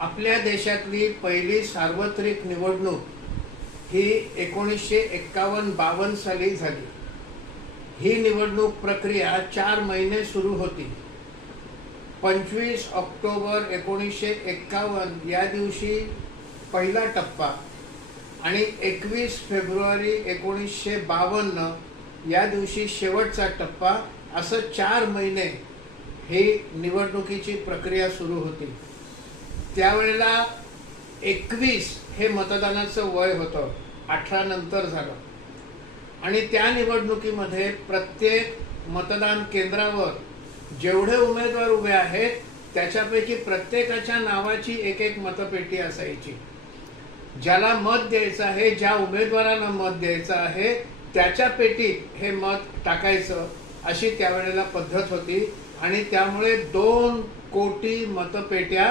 आपल्या देशातली पहिली सार्वत्रिक निवडणूक ही 1951-52 साली झाली। ही निवडणूक प्रक्रिया 4 महिने सुरू होती। 25 ऑक्टोबर 1951 या दिवशी पहिला टप्पा आणि 21 फेब्रुवारी 1952 या दिवशी शेवटचा टप्पा, असं 4 महिने ही निवडणुकीची प्रक्रिया सुरू होती। त्यावेळेला 21 हे मतदानाचं वय होतं, 18 नंतर झालं। आणि त्या निवडणुकीमध्ये प्रत्येक मतदान केंद्रावर जेवढे उमेदवार उभे आहेत त्याच्यापैकी प्रत्येकाच्या नावाची एक एक मतपेटी असायची। ज्याला मत द्यायचं आहे, ज्या उमेदवारांना मत द्यायचं आहे त्याच्या पेटीत हे मत टाकायचं, अशी त्यावेळेला पद्धत होती। आणि त्यामुळे 2 कोटी मतपेट्या